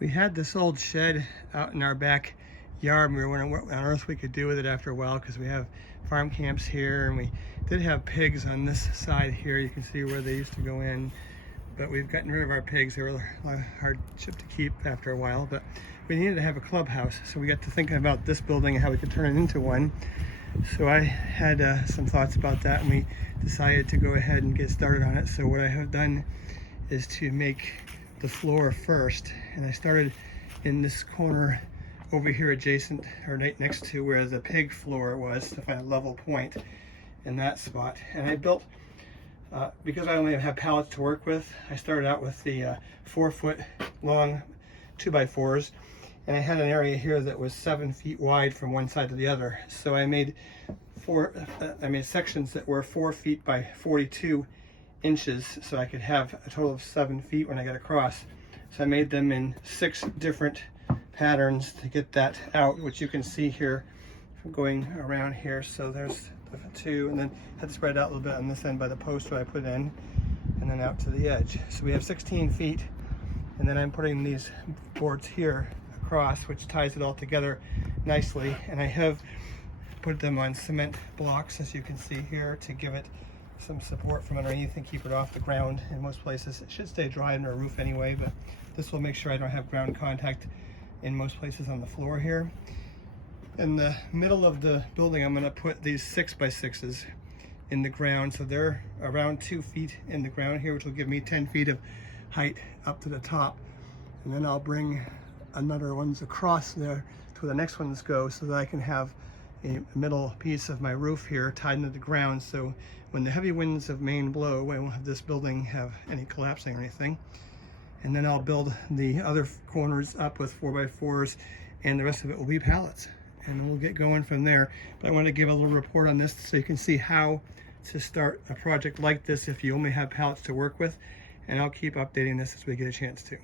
We had this old shed out in our backyard. We were wondering what on earth we could do with it after a while, because we have farm camps here, and we did have pigs on this side here. You can see where they used to go in, but we've gotten rid of our pigs. They were a hardship to keep after a while, but we needed to have a clubhouse. So we got to thinking about this building and how we could turn it into one. So I had some thoughts about that, and we decided to go ahead and get started on it. So what I have done is to make the floor first, and I started in this corner over here adjacent, or right next to where the pig floor was, to find a level point in that spot. And I built, because I only have pallets to work with, I started out with the 4-foot long 2x4s, and I had an area here that was 7 feet wide from one side to the other. So I made sections that were 4 feet by 42 inches, so I could have a total of 7 feet when I got across. So I made them in 6 different patterns to get that out, which you can see here from going around here. So there's the 2, and then I had to spread it out a little bit on this end by the post where I put in, and then out to the edge. So we have 16 feet, and then I'm putting these boards here across, which ties it all together nicely. And I have put them on cement blocks, as you can see here, to give it some support from underneath and keep it off the ground. In most places it should stay dry under a roof anyway, but this will make sure I don't have ground contact in most places on the floor here. In the middle of the building, I'm going to put these 6x6s in the ground, so they're around 2 feet in the ground here, which will give me 10 feet of height up to the top. And then I'll bring another ones across there to where the next ones go, so that I can have a middle piece of my roof here tied into the ground, so when the heavy winds of Maine blow, I won't have this building have any collapsing or anything. And then I'll build the other corners up with 4x4s, and the rest of it will be pallets, and we'll get going from there. But I want to give a little report on this so you can see how to start a project like this if you only have pallets to work with, and I'll keep updating this as we get a chance to.